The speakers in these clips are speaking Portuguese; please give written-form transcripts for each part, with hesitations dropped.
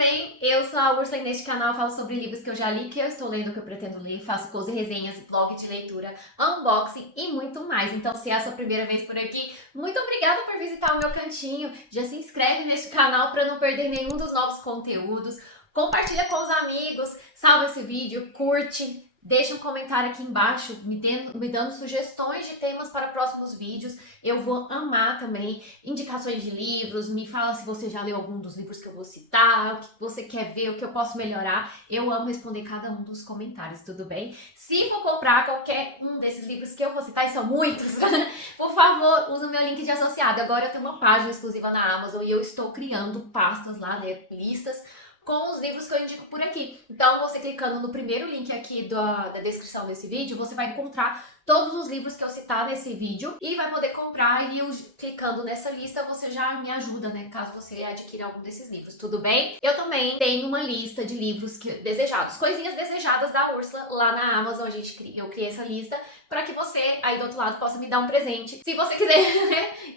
bem? Eu sou a Úrsula e neste canal eu falo sobre livros que eu já li, que eu estou lendo, que eu pretendo ler, faço cozy resenhas, blog de leitura, unboxing e muito mais. Então, se é a sua primeira vez por aqui, muito obrigada por visitar o meu cantinho. Já se inscreve neste canal para não perder nenhum dos novos conteúdos. Compartilha com os amigos, salva esse vídeo, curte. Deixa um comentário aqui embaixo me dando sugestões de temas para próximos vídeos. Eu vou amar também indicações de livros. Me fala se você já leu algum dos livros que eu vou citar, o que você quer ver, o que eu posso melhorar. Eu amo responder cada um dos comentários, tudo bem? Se for comprar qualquer um desses livros que eu vou citar, e são muitos, por favor, use o meu link de associado. Agora eu tenho uma página exclusiva na Amazon e eu estou criando pastas lá, né, listas, com os livros que eu indico por aqui. Então, você clicando no primeiro link aqui da descrição desse vídeo, você vai encontrar todos os livros que eu citar nesse vídeo e vai poder comprar, e clicando nessa lista você já me ajuda, né, caso você adquira algum desses livros, tudo bem? Eu também tenho uma lista de livros desejados, coisinhas desejadas da Úrsula lá na Amazon. Eu criei essa lista para que você aí do outro lado possa me dar um presente. Se você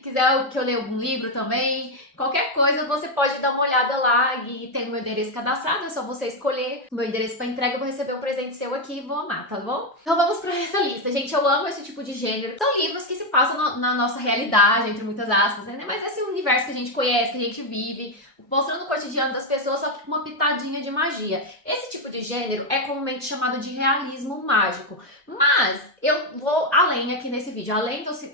quiser que eu leia algum livro também, qualquer coisa, você pode dar uma olhada lá e tem o meu endereço cadastrado, é só você escolher o meu endereço para entrega, eu vou receber um presente seu aqui e vou amar, tá bom? Então vamos para essa lista, gente. Eu amo esse tipo de gênero. São livros que se passam na nossa realidade, entre muitas aspas, né? Mas esse universo que a gente conhece, que a gente vive, mostrando o cotidiano das pessoas, só que com uma pitadinha de magia. Esse tipo de gênero é comumente chamado de realismo mágico. Mas eu vou além aqui nesse vídeo.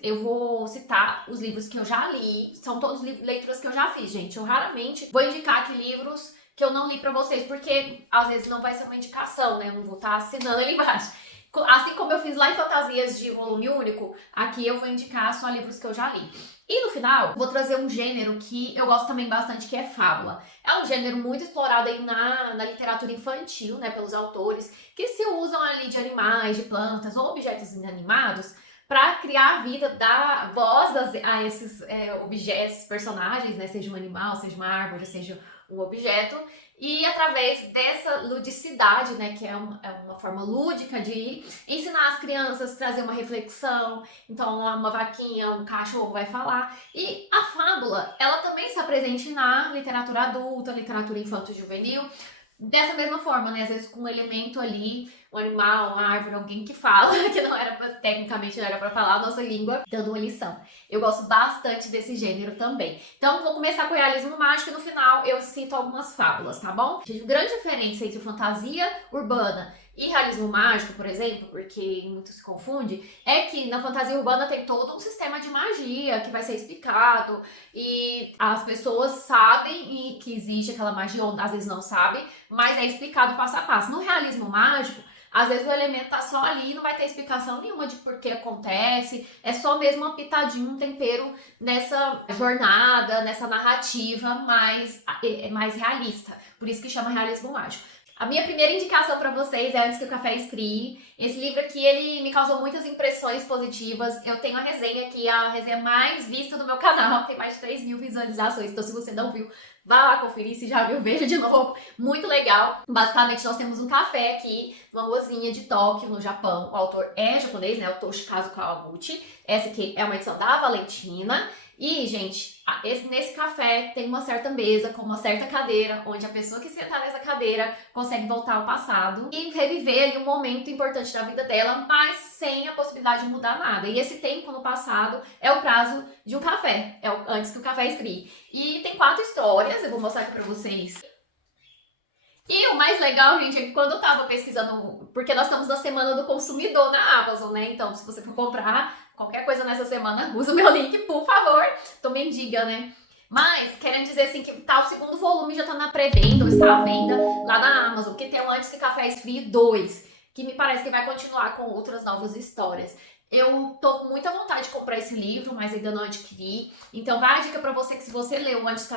Eu vou citar os livros que eu já li. São todos leituras que eu já fiz, gente. Eu raramente vou indicar aqui livros que eu não li pra vocês, porque às vezes não vai ser uma indicação, né? Eu não vou estar assinando ali embaixo. Assim como eu fiz lá em Fantasias de volume único, aqui eu vou indicar só livros que eu já li. E no final, vou trazer um gênero que eu gosto também bastante, que é fábula. É um gênero muito explorado aí na literatura infantil, né, pelos autores, que se usam ali de animais, de plantas ou objetos inanimados para criar a vida, dar voz a esses objetos, personagens, né, seja um animal, seja uma árvore, seja um objeto, e através dessa ludicidade, né, que é uma forma lúdica de ensinar as crianças, trazer uma reflexão. Então uma vaquinha, um cachorro vai falar. E a fábula, ela também está presente na literatura adulta, literatura infanto-juvenil, dessa mesma forma, né, às vezes com um elemento ali, um animal, uma árvore, alguém que fala, que não era tecnicamente não era pra falar a nossa língua, dando uma lição. Eu gosto bastante desse gênero também. Então, vou começar com o realismo mágico e no final eu cito algumas fábulas, tá bom? A grande diferença entre fantasia urbana e realismo mágico, por exemplo, porque muito se confunde, é que na fantasia urbana tem todo um sistema de magia que vai ser explicado e as pessoas sabem que existe aquela magia, ou às vezes não sabem, mas é explicado passo a passo. No realismo mágico, às vezes o elemento tá só ali e não vai ter explicação nenhuma de por que acontece, é só mesmo uma pitadinha, um tempero nessa jornada, nessa narrativa mais realista. Por isso que chama realismo mágico. A minha primeira indicação para vocês é Antes que o Café Esfrie. Esse livro aqui, ele me causou muitas impressões positivas. Eu tenho a resenha aqui, a resenha mais vista do meu canal, tem mais de 3.000 visualizações, então se você não viu, vá lá conferir, se já viu, veja de novo. Muito legal. Basicamente, nós temos um café aqui, numa ruazinha de Tóquio, no Japão. O autor é japonês, né? O Toshikazu Kawaguchi. Essa aqui é uma edição da Valentina. E, gente, nesse café tem uma certa mesa com uma certa cadeira, onde a pessoa que sentar nessa cadeira consegue voltar ao passado e reviver ali um momento importante da vida dela, mas sem a possibilidade de mudar nada. E esse tempo no passado é o prazo de um café, antes que o café esfrie. E tem 4 histórias, eu vou mostrar aqui pra vocês. E o mais legal, gente, é que quando eu tava pesquisando, porque nós estamos na semana do consumidor na Amazon, né? Então, se você for comprar qualquer coisa nessa semana, usa o meu link, por favor. Tô mendiga, né? Mas, querendo dizer assim, que o segundo volume já tá na pré-venda, ou está à venda lá na Amazon, que tem o Antes que Café Esfrie 2, que me parece que vai continuar com outras novas histórias. Eu tô com muita vontade de comprar esse livro, mas ainda não adquiri. Então vai a dica pra você que se você leu Antes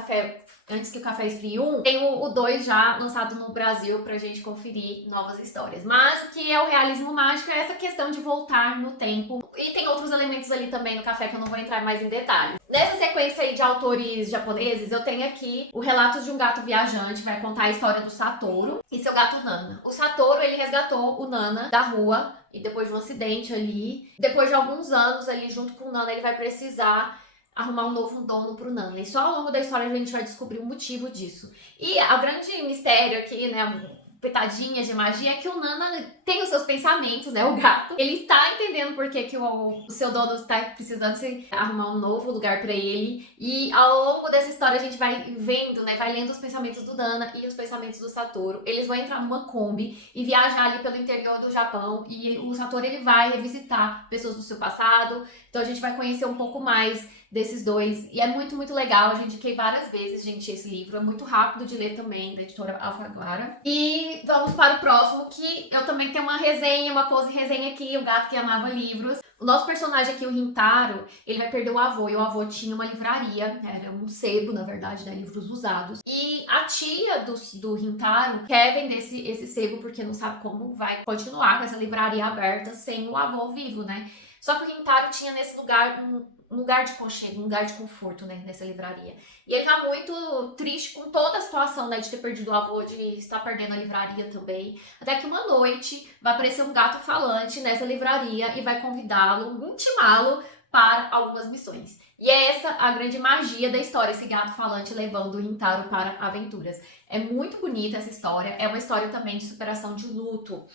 que o Café Esfrie 1, tem o 2 já lançado no Brasil pra gente conferir novas histórias. Mas o que é o realismo mágico é essa questão de voltar no tempo. E tem outros elementos ali também no café que eu não vou entrar mais em detalhe. Nessa sequência aí de autores japoneses, eu tenho aqui o Relatos de um Gato Viajante, vai contar a história do Satoru e seu gato Nana. O Satoru, ele resgatou o Nana da rua e depois de um acidente ali, depois de alguns anos ali junto com o Nana, ele vai precisar arrumar um novo dono pro Nana. E só ao longo da história a gente vai descobrir o motivo disso. E o grande mistério aqui, né, pitadinha de magia, é que o Nana tem os seus pensamentos, né, o gato. Ele tá entendendo por que o seu dono tá precisando se arrumar um novo lugar pra ele. E ao longo dessa história a gente vai vendo, né, vai lendo os pensamentos do Nana e os pensamentos do Satoru. Eles vão entrar numa Kombi e viajar ali pelo interior do Japão. E o Satoru, ele vai revisitar pessoas do seu passado. Então a gente vai conhecer um pouco mais desses dois. E é muito, muito legal. Eu já indiquei várias vezes, gente, esse livro. É muito rápido de ler também, da editora Alfaguara. E vamos para o próximo, que eu também tenho uma resenha, uma pose resenha aqui, o gato que amava livros. O nosso personagem aqui, o Rintaro, ele vai perder o avô, e o avô tinha uma livraria, era um sebo, na verdade, né, livros usados. E a tia do Rintaro quer vender esse sebo porque não sabe como vai continuar com essa livraria aberta sem o avô vivo, né? Só que o Rintaro tinha nesse lugar um lugar de conchego, um lugar de conforto, né, nessa livraria. E ele tá muito triste com toda a situação, né, de ter perdido o avô, de estar perdendo a livraria também. Até que uma noite vai aparecer um gato falante nessa livraria e vai convidá-lo, intimá-lo para algumas missões. E é essa a grande magia da história, esse gato falante levando o Rintaro para aventuras. É muito bonita essa história, é uma história também de superação de luto.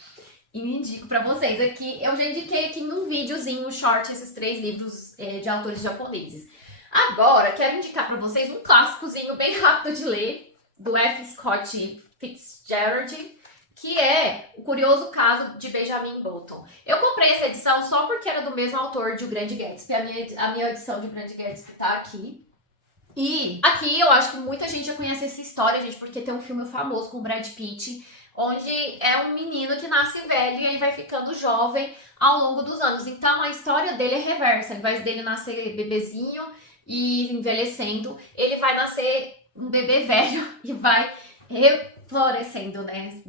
E indico pra vocês aqui, eu já indiquei aqui em um videozinho, um short, esses 3 livros de autores japoneses. Agora, quero indicar pra vocês um clássicozinho bem rápido de ler, do F. Scott Fitzgerald, que é O Curioso Caso de Benjamin Bolton. Eu comprei essa edição só porque era do mesmo autor de O Grande Gatsby, a minha edição de O Grande Gatsby tá aqui. E aqui eu acho que muita gente já conhece essa história, gente, porque tem um filme famoso com o Brad Pitt, onde é um menino que nasce velho e ele vai ficando jovem ao longo dos anos. Então a história dele é reversa, ao invés dele nascer bebezinho e envelhecendo, ele vai nascer um bebê velho e vai reflorescendo, né?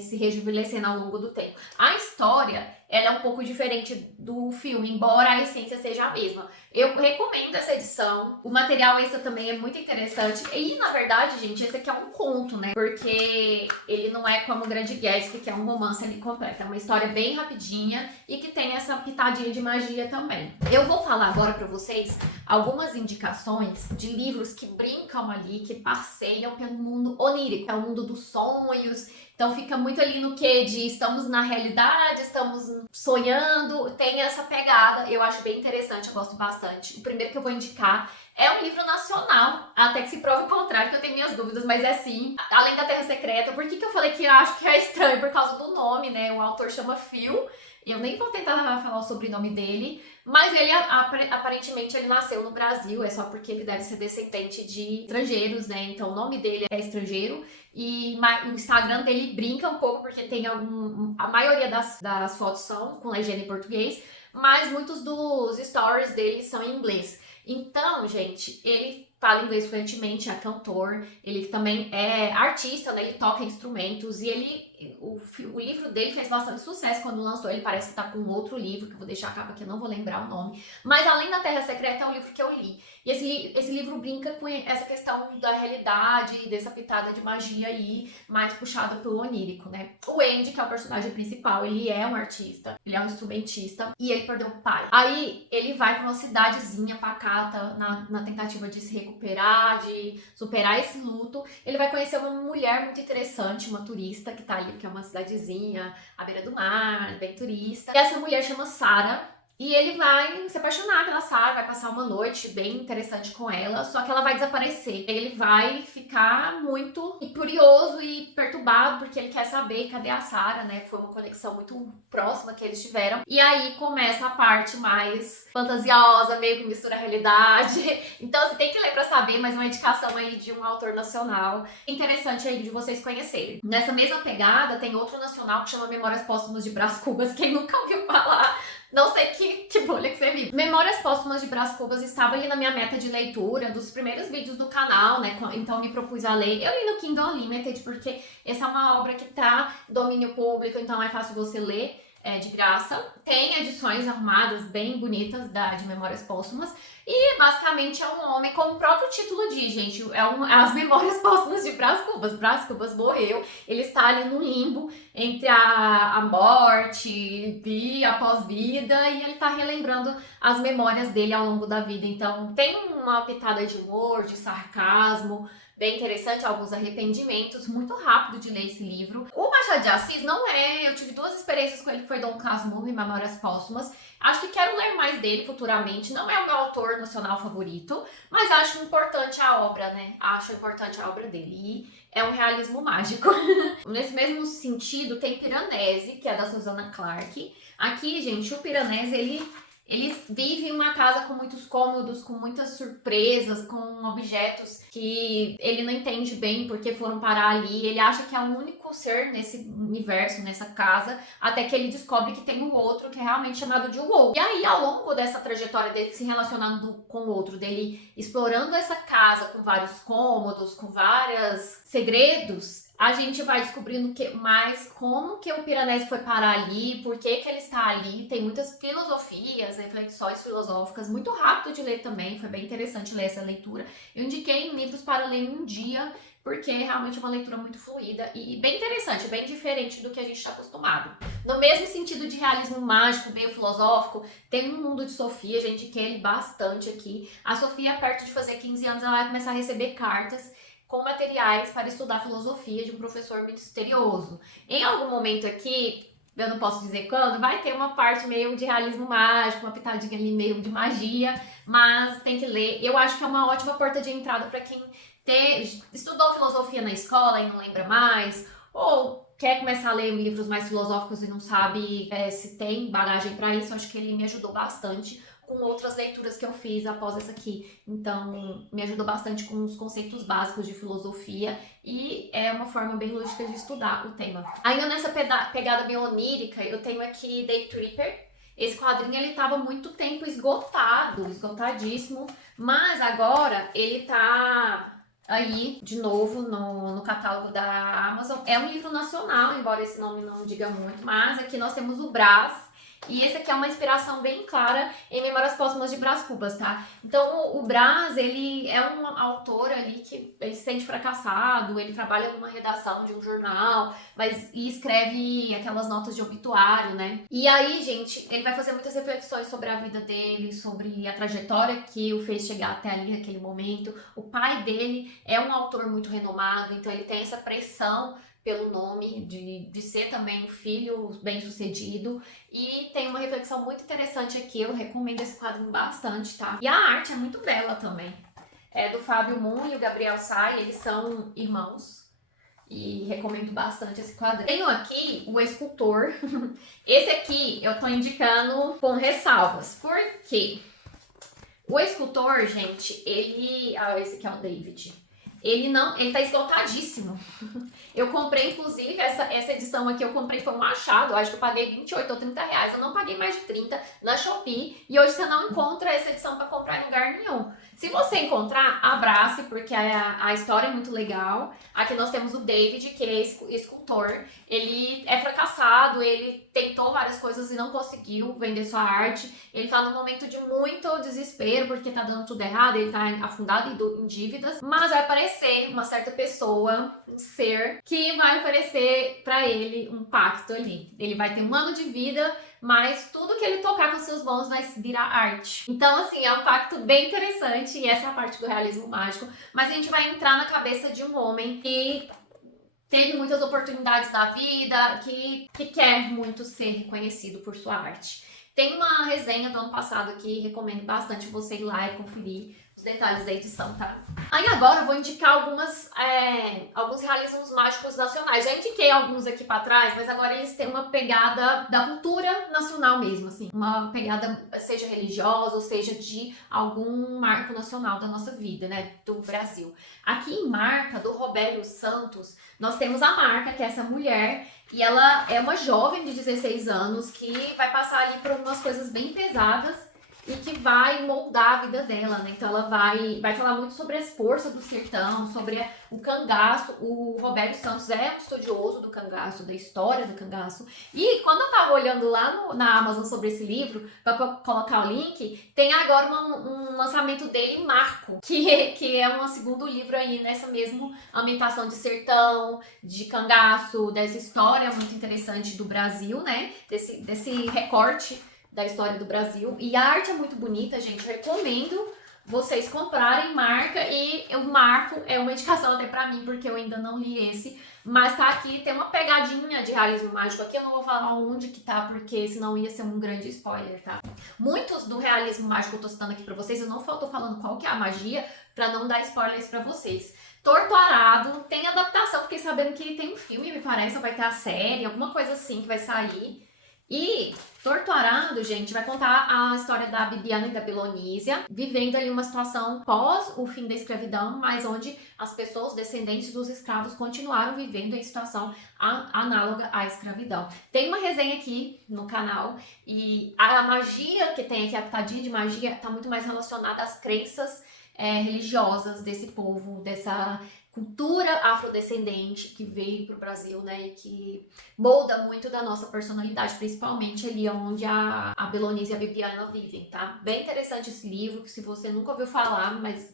Se rejuvenescendo ao longo do tempo. A história, ela é um pouco diferente do filme, embora a essência seja a mesma. Eu recomendo essa edição. O material extra também é muito interessante. E, na verdade, gente, esse aqui é um conto, né? Porque ele não é como o Grande Gatsby, que é um romance ali completo. É uma história bem rapidinha e que tem essa pitadinha de magia também. Eu vou falar agora pra vocês algumas indicações de livros que brincam ali, que passeiam pelo mundo onírico. É o mundo dos sonhos. Então fica muito ali no que de estamos na realidade, estamos sonhando, tem essa pegada, eu acho bem interessante, eu gosto bastante. O primeiro que eu vou indicar é um livro nacional, até que se prove o contrário, que eu tenho minhas dúvidas, mas é sim, Além da Terra Secreta. Por que eu falei que eu acho que é estranho? Por causa do nome, né? O autor chama Phil, eu nem vou tentar falar o sobrenome dele, mas ele aparentemente ele nasceu no Brasil, é só porque ele deve ser descendente de estrangeiros, né? Então o nome dele é estrangeiro. E o Instagram dele brinca um pouco, porque tem a maioria das fotos são com legenda em português, mas muitos dos stories dele são em inglês. Então, gente, ele fala inglês fluentemente, é cantor, ele também é artista, né? Ele toca instrumentos e o livro dele fez bastante sucesso quando lançou. Ele parece que tá com outro livro, que eu vou deixar a capa que eu não vou lembrar o nome. Mas Além da Terra Secreta é um livro que eu li. E esse livro brinca com essa questão da realidade, dessa pitada de magia aí, mais puxada pelo onírico, né? O Andy, que é o personagem principal, ele é um artista, ele é um instrumentista e ele perdeu o pai. Aí ele vai pra uma cidadezinha pacata na tentativa de se recuperar, de superar esse luto. Ele vai conhecer uma mulher muito interessante, uma turista que tá ali, que é uma cidadezinha à beira do mar, bem turista. E essa mulher chama Sarah. E ele vai se apaixonar pela Sarah, vai passar uma noite bem interessante com ela, só que ela vai desaparecer. Ele vai ficar muito curioso e perturbado, porque ele quer saber cadê a Sarah, né? Foi uma conexão muito próxima que eles tiveram. E aí começa a parte mais fantasiosa, meio que mistura a realidade. Então você tem que ler pra saber, mas uma indicação aí de um autor nacional interessante aí de vocês conhecerem. Nessa mesma pegada, tem outro nacional que chama Memórias Póstumas de Brás Cubas. Quem nunca ouviu falar, não sei que bolha que você vive. Memórias Póstumas de Brás Cubas estava ali na minha meta de leitura, dos primeiros vídeos do canal, né? Então eu me propus a ler. Eu li no Kindle Unlimited, porque essa é uma obra que tá em domínio público, então é fácil você ler. de graça. Tem edições arrumadas bem bonitas de Memórias Póstumas. E basicamente é um homem, como o próprio título diz, gente, as memórias póstumas de Brás Cubas. Brás Cubas morreu, ele está ali no limbo entre a morte e a pós-vida, e ele está relembrando as memórias dele ao longo da vida. Então tem uma pitada de humor, de sarcasmo, bem interessante, alguns arrependimentos, muito rápido de ler esse livro. O Machado de Assis não é, eu tive 2 experiências com ele, que foi Dom Casmurro e Memórias Póstumas. Acho que quero ler mais dele futuramente, não é o meu autor nacional favorito, mas acho importante a obra, né? Acho importante a obra dele, e é um realismo mágico. Nesse mesmo sentido, tem Piranesi, que é da Susana Clark. Aqui, gente, o Piranesi, ele vive em uma casa com muitos cômodos, com muitas surpresas, com objetos que ele não entende bem porque foram parar ali. Ele acha que é o único ser nesse universo, nessa casa, até que ele descobre que tem o outro, que é realmente chamado de Uou. E aí, ao longo dessa trajetória dele se relacionando com o outro, dele explorando essa casa com vários cômodos, com vários segredos, a gente vai descobrindo mais como que o Piranesi foi parar ali, por que ele está ali. Tem muitas filosofias, reflexões filosóficas, muito rápido de ler também, foi bem interessante ler essa leitura. Eu indiquei livros para ler em um dia, porque realmente é uma leitura muito fluida e bem interessante, bem diferente do que a gente está acostumado. No mesmo sentido de realismo mágico, meio filosófico, tem Um Mundo de Sofia, já indiquei ele bastante aqui. A Sofia, perto de fazer 15 anos, ela vai começar a receber cartas com materiais para estudar filosofia de um professor misterioso. Em algum momento aqui, eu não posso dizer quando, vai ter uma parte meio de realismo mágico, uma pitadinha ali meio de magia, mas tem que ler. Eu acho que é uma ótima porta de entrada para quem estudou filosofia na escola e não lembra mais, ou quer começar a ler livros mais filosóficos e não sabe se tem bagagem para isso. Acho que ele me ajudou bastante com outras leituras que eu fiz após essa aqui. Então, me ajudou bastante com os conceitos básicos de filosofia e é uma forma bem lúdica de estudar o tema. Ainda nessa pegada bem onírica, eu tenho aqui Day Tripper. Esse quadrinho, ele tava muito tempo esgotadíssimo, mas agora ele tá aí, de novo, no catálogo da Amazon. É um livro nacional, embora esse nome não diga muito, mas aqui nós temos o Brás. E esse aqui é uma inspiração bem clara em Memórias Póstumas de Brás Cubas, tá? Então, o Brás, ele é um autor ali que ele se sente fracassado, ele trabalha numa redação de um jornal, e escreve aquelas notas de obituário, né? E aí, gente, ele vai fazer muitas reflexões sobre a vida dele, sobre a trajetória que o fez chegar até ali, naquele momento. O pai dele é um autor muito renomado, então ele tem essa pressão pelo nome, de ser também um filho bem-sucedido. E tem uma reflexão muito interessante aqui, eu recomendo esse quadrinho bastante, tá? E a arte é muito bela também. É do Fábio Moon e o Gabriel Sai, eles são irmãos. E recomendo bastante esse quadrinho. Tenho aqui o Escultor. Esse aqui eu tô indicando com ressalvas. Por quê? O Escultor, gente, ele... esse aqui é o David. Ele tá esgotadíssimo. Eu comprei, inclusive, essa edição aqui eu comprei, foi um achado. Acho que eu paguei 28 ou 30 reais. Eu não paguei mais de 30 na Shopee. E hoje você não encontra essa edição para comprar em lugar nenhum. Se você encontrar, abrace, porque a história é muito legal. Aqui nós temos o David, que é escultor. Ele é fracassado, ele tentou várias coisas e não conseguiu vender sua arte. Ele tá num momento de muito desespero, porque tá dando tudo errado, ele tá afundado em dívidas. Mas vai aparecer uma certa pessoa, um ser, que vai oferecer pra ele um pacto ali. Ele vai ter 1 ano de vida, mas tudo que ele tocar com seus mãos vai virar arte. Então, assim, é um pacto bem interessante, e essa é a parte do realismo mágico. Mas a gente vai entrar na cabeça de um homem que teve muitas oportunidades na vida, que quer muito ser reconhecido por sua arte. Tem uma resenha do ano passado aqui, recomendo bastante você ir lá e conferir os detalhes da edição, tá? Aí agora eu vou indicar alguns realismos mágicos nacionais. Já indiquei alguns aqui pra trás, mas agora eles têm uma pegada da cultura nacional mesmo, assim. Uma pegada, seja religiosa, ou seja de algum marco nacional da nossa vida, né? Do Brasil. Aqui em Marca, do Robélio Santos, nós temos a Marca, que é essa mulher, e ela é uma jovem de 16 anos que vai passar ali por umas coisas bem pesadas. e que vai moldar a vida dela, né? Então ela vai falar muito sobre as forças do sertão, sobre o cangaço. O Roberto Santos é um estudioso do cangaço, da história do cangaço. E quando eu tava olhando lá na Amazon sobre esse livro, para colocar o link, tem agora um lançamento dele, Marco, que é um segundo livro aí nessa mesma ambientação de sertão, de cangaço, dessa história muito interessante do Brasil, né? Desse recorte da história do Brasil. E a arte é muito bonita, gente. Eu recomendo vocês comprarem, Marca. E o Marco é uma indicação até pra mim, porque eu ainda não li esse. Mas tá aqui, tem uma pegadinha de realismo mágico aqui. Eu não vou falar onde que tá, porque senão ia ser um grande spoiler, tá? Muitos do realismo mágico que eu tô citando aqui pra vocês, eu não tô falando qual que é a magia, pra não dar spoilers pra vocês. Torto Arado, tem adaptação, fiquei sabendo que tem um filme, me parece, ou vai ter a série, alguma coisa assim que vai sair. E Torto Arado, gente, vai contar a história da Bibiana e da Belonísia, vivendo ali uma situação pós o fim da escravidão, mas onde as pessoas descendentes dos escravos continuaram vivendo em situação análoga à escravidão. Tem uma resenha aqui no canal e a magia que tem aqui, a pitadinha de magia, está muito mais relacionada às crenças religiosas desse povo, dessa cultura afrodescendente que veio para o Brasil, né, e que molda muito da nossa personalidade, principalmente ali onde a Belonísia e a Bibiana vivem, tá? Bem interessante esse livro, que se você nunca ouviu falar, mas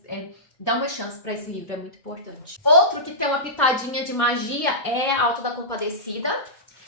dá uma chance para esse livro, é muito importante. Outro que tem uma pitadinha de magia é Alto da Compadecida.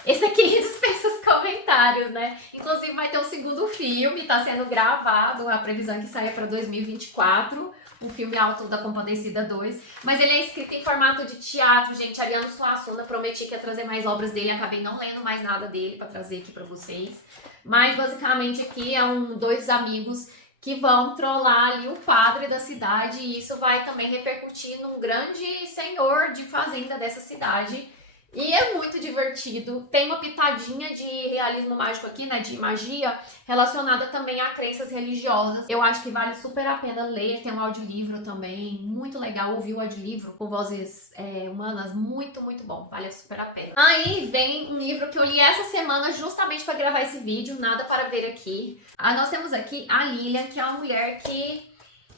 Esse aqui dispensa os comentários, né? Inclusive vai ter um segundo filme, tá sendo gravado, a previsão é que saia para 2024. Um filme Alto da Compadecida 2, mas ele é escrito em formato de teatro, gente. Ariano Suassuna, prometi que ia trazer mais obras dele, acabei não lendo mais nada dele pra trazer aqui pra vocês. Mas basicamente aqui é dois amigos que vão trollar ali o padre da cidade, e isso vai também repercutir num grande senhor de fazenda dessa cidade. E é muito divertido, tem uma pitadinha de realismo mágico aqui, né, de magia, relacionada também a crenças religiosas. Eu acho que vale super a pena ler, tem um audiolivro também, muito legal ouvir o audiolivro com vozes humanas, muito, muito bom, vale super a pena. Aí vem um livro que eu li essa semana justamente para gravar esse vídeo, Nada para Ver Aqui. Nós temos aqui a Lilian, que é uma mulher que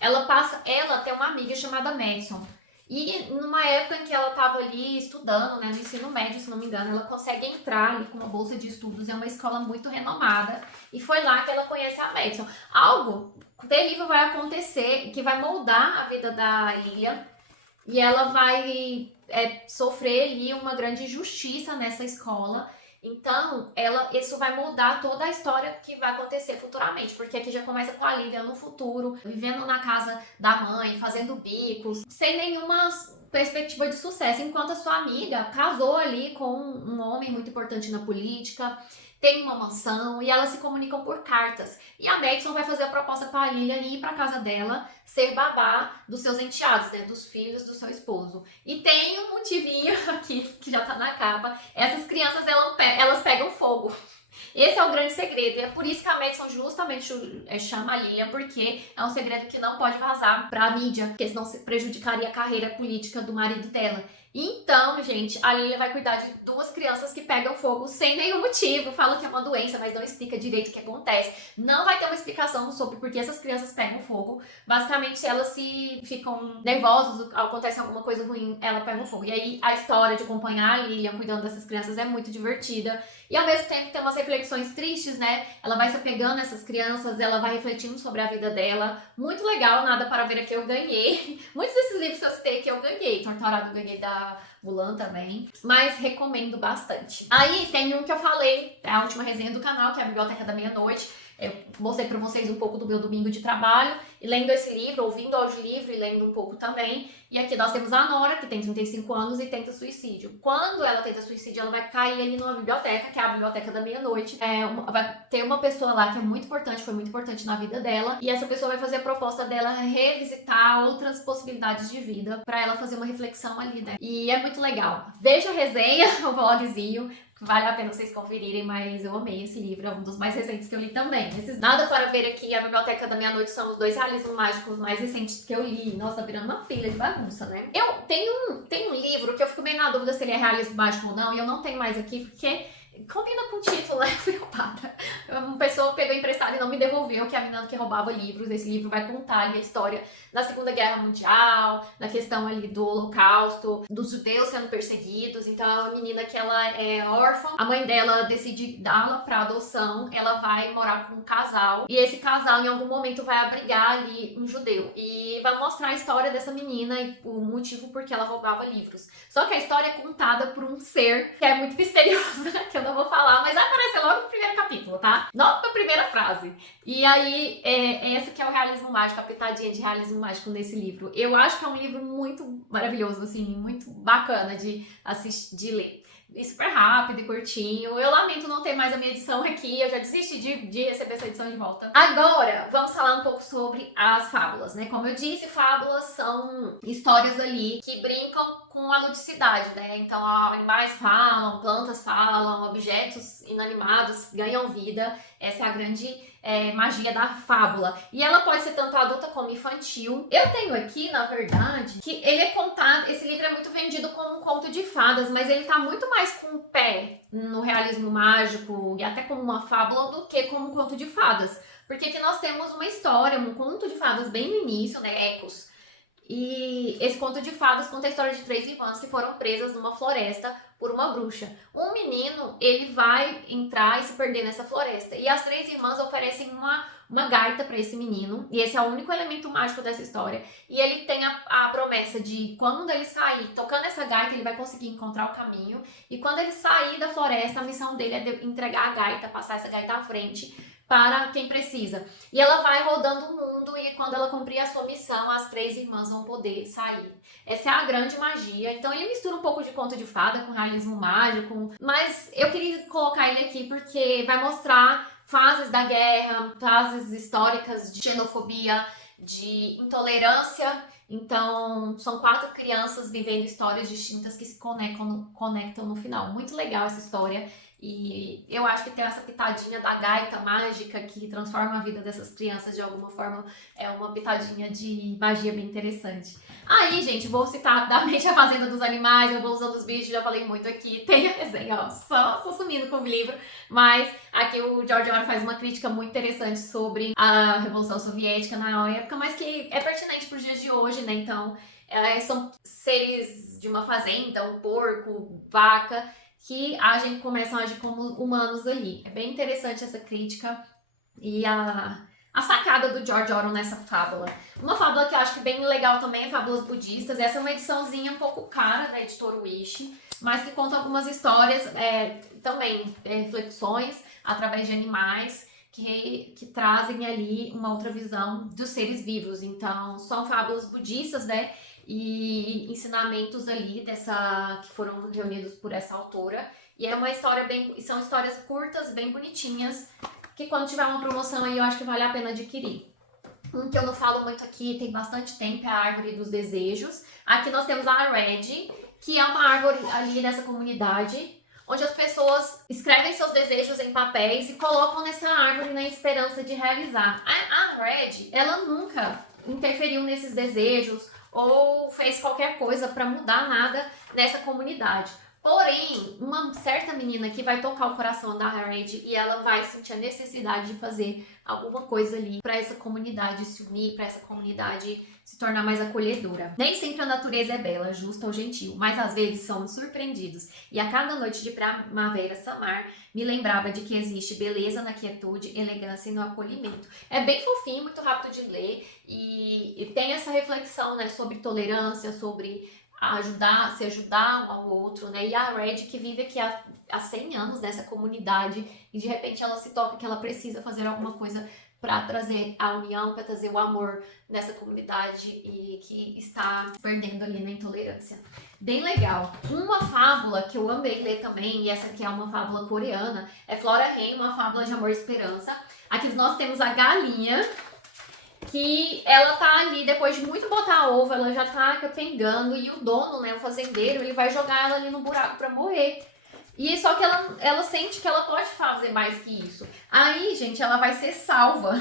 ela tem uma amiga chamada Madison. E numa época em que ela estava ali estudando, né, no ensino médio, se não me engano, ela consegue entrar ali com uma bolsa de estudos em uma escola muito renomada. E foi lá que ela conhece a Madison. Algo terrível vai acontecer, que vai moldar a vida da Lilian. E ela vai sofrer ali uma grande injustiça nessa escola. Então, isso vai moldar toda a história que vai acontecer futuramente, porque aqui já começa com a Lilian no futuro, vivendo na casa da mãe, fazendo bicos, sem nenhuma perspectiva de sucesso, enquanto a sua amiga casou ali com um homem muito importante na política, tem uma mansão e elas se comunicam por cartas. E a Madison vai fazer a proposta para a Lilian ir para casa dela, ser babá dos seus enteados, né, dos filhos do seu esposo. E tem um motivinho aqui, que já tá na capa, essas crianças elas pegam fogo. Esse é o grande segredo, e é por isso que a Madison justamente chama a Lilian, porque é um segredo que não pode vazar pra mídia, porque senão prejudicaria a carreira política do marido dela. Então, gente, a Lilian vai cuidar de duas crianças que pegam fogo sem nenhum motivo. Fala que é uma doença, mas não explica direito o que acontece. Não vai ter uma explicação sobre por que essas crianças pegam fogo. Basicamente, elas se ficam nervosas, acontece alguma coisa ruim, ela pega fogo. E aí, a história de acompanhar a Lilian cuidando dessas crianças é muito divertida. E ao mesmo tempo tem umas reflexões tristes, né? Ela vai se apegando a essas crianças, ela vai refletindo sobre a vida dela. Muito legal, Nada para Ver Aqui eu ganhei. Muitos desses livros que eu citei aqui eu ganhei. Torto Arado eu ganhei da Mulan também. Mas recomendo bastante. Aí tem um que eu falei, é a última resenha do canal, que é a Biblioteca da Meia-Noite. Eu mostrei pra vocês um pouco do meu domingo de trabalho, e lendo esse livro, ouvindo o audiolivro e lendo um pouco também. E aqui nós temos a Nora, que tem 35 anos e tenta suicídio. Quando ela tenta suicídio, ela vai cair ali numa biblioteca, que é a Biblioteca da Meia-Noite. Vai ter uma pessoa lá que é muito importante, foi muito importante na vida dela, e essa pessoa vai fazer a proposta dela revisitar outras possibilidades de vida, pra ela fazer uma reflexão ali, né? E é muito legal. Veja a resenha, o vlogzinho. Vale a pena vocês conferirem, mas eu amei esse livro, é um dos mais recentes que eu li também. Esses Nada para Ver Aqui e a Biblioteca da Meia-Noite são os dois realismos mágicos mais recentes que eu li. Nossa, tá virando uma pilha de bagunça, né? Eu tenho um livro que eu fico bem na dúvida se ele é realismo mágico ou não, e eu não tenho mais aqui, porque combina com o título, né? Fui roubada. Uma pessoa pegou emprestado e não me devolveu, que é a menina que roubava livros. Esse livro vai contar ali a história da Segunda Guerra Mundial, da questão ali do Holocausto, dos judeus sendo perseguidos. Então é uma menina que ela é órfã, a mãe dela decide dá-la pra adoção, ela vai morar com um casal, e esse casal em algum momento vai abrigar ali um judeu. E vai mostrar a história dessa menina e o motivo por que ela roubava livros. Só que a história é contada por um ser que é muito misterioso, que eu não vou falar, mas vai aparecer logo no primeiro capítulo, tá? Logo na primeira frase. E aí, essa que é o realismo mágico, a pitadinha de realismo mágico nesse livro. Eu acho que é um livro muito maravilhoso, assim, muito bacana de assistir, de ler. E super rápido e curtinho. Eu lamento não ter mais a minha edição aqui, eu já desisti de receber essa edição de volta. Agora, vamos falar um pouco sobre as fábulas, né? Como eu disse, fábulas são histórias ali que brincam com a ludicidade, né? Então, animais falam, plantas falam, objetos inanimados ganham vida. Essa é a grande magia da fábula. E ela pode ser tanto adulta como infantil. Eu tenho aqui, na verdade, que ele é contado, esse livro é muito vendido como um conto de fadas, mas ele tá muito mais com o pé no realismo mágico e até como uma fábula do que como um conto de fadas. Porque aqui nós temos uma história, um conto de fadas bem no início, né, Ecos. E esse conto de fadas conta a história de 3 irmãs que foram presas numa floresta por uma bruxa. Um menino, ele vai entrar e se perder nessa floresta. E as 3 irmãs oferecem uma gaita para esse menino. E esse é o único elemento mágico dessa história. E ele tem a promessa de quando ele sair tocando essa gaita, ele vai conseguir encontrar o caminho. E quando ele sair da floresta, a missão dele é entregar a gaita, passar essa gaita à frente para quem precisa. E ela vai rodando o mundo e quando ela cumprir a sua missão, as 3 irmãs vão poder sair. Essa é a grande magia. Então ele mistura um pouco de conto de fada com realismo mágico, mas eu queria colocar ele aqui porque vai mostrar fases da guerra, fases históricas de xenofobia, de intolerância. Então, são 4 crianças vivendo histórias distintas que se conectam no final. Muito legal essa história. E eu acho que tem essa pitadinha da gaita mágica que transforma a vida dessas crianças de alguma forma. É uma pitadinha de magia bem interessante. Aí, gente, vou citar rapidamente a Fazenda dos Animais, eu vou usando os bichos, já falei muito aqui. Tem a resenha, ó, só sumindo com o livro. Mas aqui o George Orwell faz uma crítica muito interessante sobre a Revolução Soviética na época, mas que é pertinente para os dias de hoje, né? Então, são seres de uma fazenda, um porco, vaca, que começam a agir como humanos ali. É bem interessante essa crítica e a sacada do George Orwell nessa fábula. Uma fábula que eu acho que bem legal também é Fábulas Budistas. Essa é uma ediçãozinha um pouco cara da editora Wish, mas que conta algumas histórias, também reflexões através de animais que trazem ali uma outra visão dos seres vivos. Então, são fábulas budistas, né? E ensinamentos ali que foram reunidos por essa autora. E é uma história são histórias curtas, bem bonitinhas, que quando tiver uma promoção aí eu acho que vale a pena adquirir. Um que eu não falo muito aqui, tem bastante tempo, é a Árvore dos Desejos. Aqui nós temos a Red, que é uma árvore ali nessa comunidade, onde as pessoas escrevem seus desejos em papéis e colocam nessa árvore na esperança de realizar. A Red, ela nunca interferiu nesses desejos ou fez qualquer coisa para mudar nada nessa comunidade. Porém, uma certa menina que vai tocar o coração da Red e ela vai sentir a necessidade de fazer alguma coisa ali para essa comunidade se unir, para essa comunidade se tornar mais acolhedora. Nem sempre a natureza é bela, justa ou gentil, mas às vezes somos surpreendidos. E a cada noite de primavera samar, me lembrava de que existe beleza na quietude, elegância e no acolhimento. É bem fofinho, muito rápido de ler e tem essa reflexão, né, sobre tolerância, sobre se ajudar um ao outro, né? E a Red que vive aqui há 100 anos nessa comunidade e de repente ela se toca que ela precisa fazer alguma coisa para trazer a união, para trazer o amor nessa comunidade e que está perdendo ali na intolerância. Bem legal. Uma fábula que eu amei ler também, e essa aqui é uma fábula coreana, é Flora Rain, uma fábula de amor e esperança. Aqui nós temos a galinha, que ela tá ali, depois de muito botar ovo, ela já tá capengando e o dono, né, o fazendeiro, ele vai jogar ela ali no buraco pra morrer. E só que ela sente que ela pode fazer mais que isso. Aí, gente, ela vai ser salva.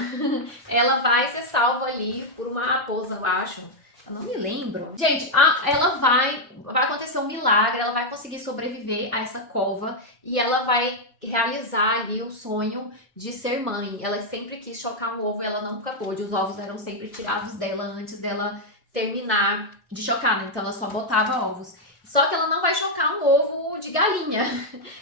Ela vai ser salva ali por uma raposa, eu acho. Eu não me lembro. Gente, ela vai acontecer um milagre, ela vai conseguir sobreviver a essa cova e ela vai realizar ali o sonho de ser mãe. Ela sempre quis chocar um ovo e ela nunca pôde. Os ovos eram sempre tirados dela antes dela terminar de chocar, né? Então ela só botava ovos. Só que ela não vai chocar um ovo de galinha.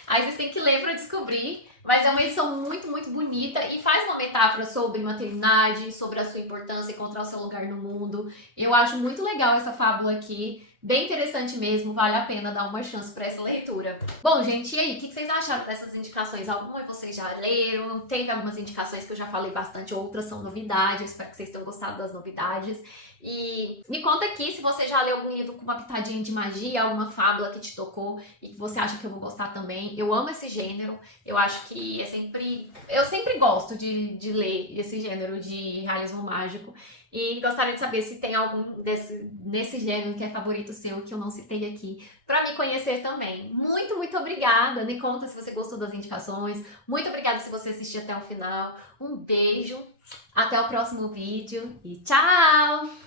Aí vocês têm que ler pra descobrir. Mas é uma edição muito, muito bonita e faz uma metáfora sobre maternidade, sobre a sua importância, encontrar o seu lugar no mundo. Eu acho muito legal essa fábula aqui, bem interessante mesmo, vale a pena dar uma chance para essa leitura. Bom, gente, e aí, o que vocês acharam dessas indicações? Alguma de vocês já leram? Teve algumas indicações que eu já falei bastante, outras são novidades, espero que vocês tenham gostado das novidades. E me conta aqui se você já leu algum livro com uma pitadinha de magia, alguma fábula que te tocou e que você acha que eu vou gostar também. Eu amo esse gênero, eu acho que eu sempre gosto de ler esse gênero de realismo mágico. E gostaria de saber se tem algum nesse gênero que é favorito seu, que eu não citei aqui, para me conhecer também. Muito, muito obrigada. Me conta se você gostou das indicações. Muito obrigada se você assistiu até o final. Um beijo, até o próximo vídeo e tchau!